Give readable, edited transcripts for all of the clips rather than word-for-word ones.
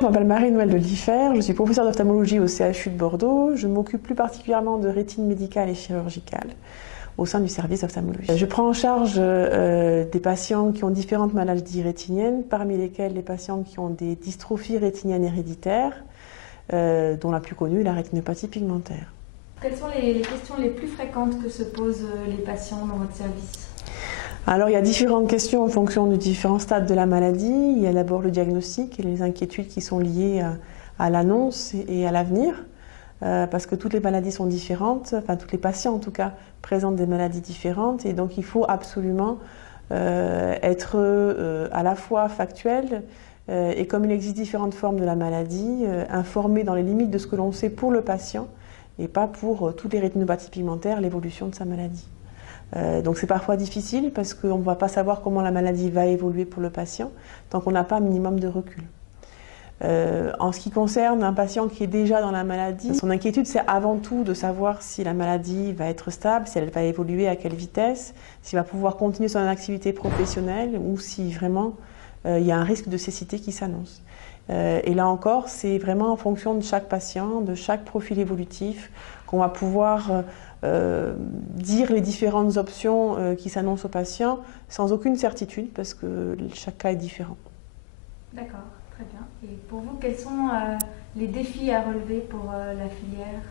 Je m'appelle Marie-Noëlle de Liffert, je suis professeure d'ophtalmologie au CHU de Bordeaux. Je m'occupe plus particulièrement de rétine médicale et chirurgicale au sein du service d'ophtalmologie. Je prends en charge des patients qui ont différentes maladies rétiniennes, parmi lesquels les patients qui ont des dystrophies rétiniennes héréditaires, dont la plus connue est la rétinopathie pigmentaire. Quelles sont les questions les plus fréquentes que se posent les patients dans votre service ? Alors il y a différentes questions en fonction de différents stades de la maladie. Il y a d'abord le diagnostic et les inquiétudes qui sont liées à l'annonce et à l'avenir, parce que toutes les maladies sont différentes, enfin tous les patients en tout cas présentent des maladies différentes et donc il faut absolument être à la fois factuel et comme il existe différentes formes de la maladie, informé dans les limites de ce que l'on sait pour le patient et pas pour toutes les rétinopathies pigmentaires, l'évolution de sa maladie. Donc c'est parfois difficile parce qu'on ne va pas savoir comment la maladie va évoluer pour le patient tant qu'on n'a pas un minimum de recul. En ce qui concerne un patient qui est déjà dans la maladie, son inquiétude c'est avant tout de savoir si la maladie va être stable, si elle va évoluer à quelle vitesse, s'il va pouvoir continuer son activité professionnelle ou si vraiment il y a un risque de cécité qui s'annonce. Et là encore, c'est vraiment en fonction de chaque patient, de chaque profil évolutif, qu'on va pouvoir dire les différentes options qui s'annoncent au patient sans aucune certitude parce que chaque cas est différent. D'accord, très bien. Et pour vous, quels sont les défis à relever pour la filière ?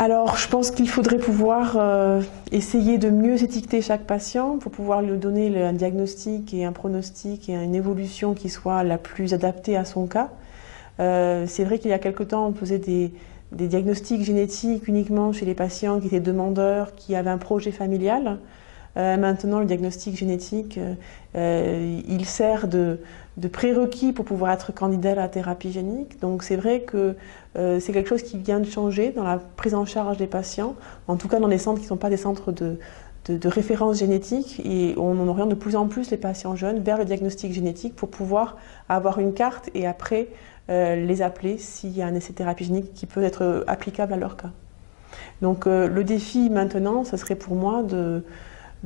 Alors, je pense qu'il faudrait pouvoir essayer de mieux étiqueter chaque patient pour pouvoir lui donner un diagnostic et un pronostic et une évolution qui soit la plus adaptée à son cas. C'est vrai qu'il y a quelque temps, on faisait des diagnostics génétiques uniquement chez les patients qui étaient demandeurs, qui avaient un projet familial. Maintenant, le diagnostic génétique, il sert de prérequis pour pouvoir être candidat à la thérapie génique. Donc c'est vrai que c'est quelque chose qui vient de changer dans la prise en charge des patients, en tout cas dans les centres qui ne sont pas des centres de référence génétique, et on oriente de plus en plus les patients jeunes vers le diagnostic génétique pour pouvoir avoir une carte et après les appeler s'il y a un essai de thérapie génique qui peut être applicable à leur cas. Donc le défi maintenant, ce serait pour moi de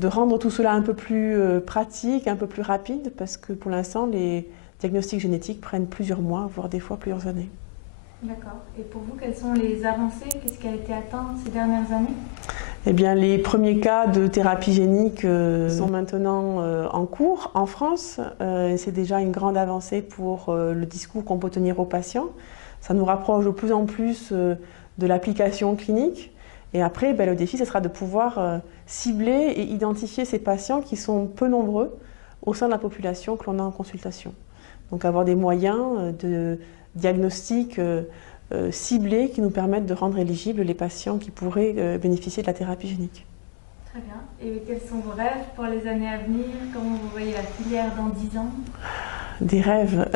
rendre tout cela un peu plus pratique, un peu plus rapide, parce que pour l'instant, les diagnostics génétiques prennent plusieurs mois, voire des fois plusieurs années. D'accord. Et pour vous, quelles sont les avancées ? Qu'est-ce qui a été atteint ces dernières années ? Eh bien, les premiers cas de thérapie génique sont maintenant en cours en France. C'est déjà une grande avancée pour le discours qu'on peut tenir aux patients. Ça nous rapproche de plus en plus de l'application clinique. Et après, le défi, ce sera de pouvoir cibler et identifier ces patients qui sont peu nombreux au sein de la population que l'on a en consultation. Donc avoir des moyens de diagnostic ciblés qui nous permettent de rendre éligibles les patients qui pourraient bénéficier de la thérapie génique. Très bien. Et quels sont vos rêves pour les années à venir ? Comment vous voyez la filière dans 10 ans ? Des rêves.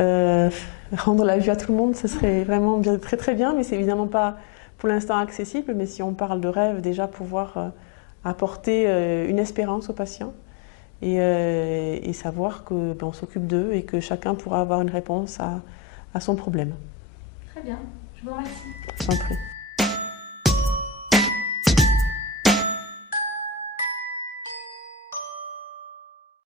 Rendre la vue à tout le monde, ce serait vraiment bien, très très bien, mais c'est évidemment pas pour l'instant accessible. Mais si on parle de rêve, déjà pouvoir apporter une espérance aux patients et savoir qu'on s'occupe d'eux et que chacun pourra avoir une réponse à son problème. Très bien. Je vous remercie. Je t'en prie.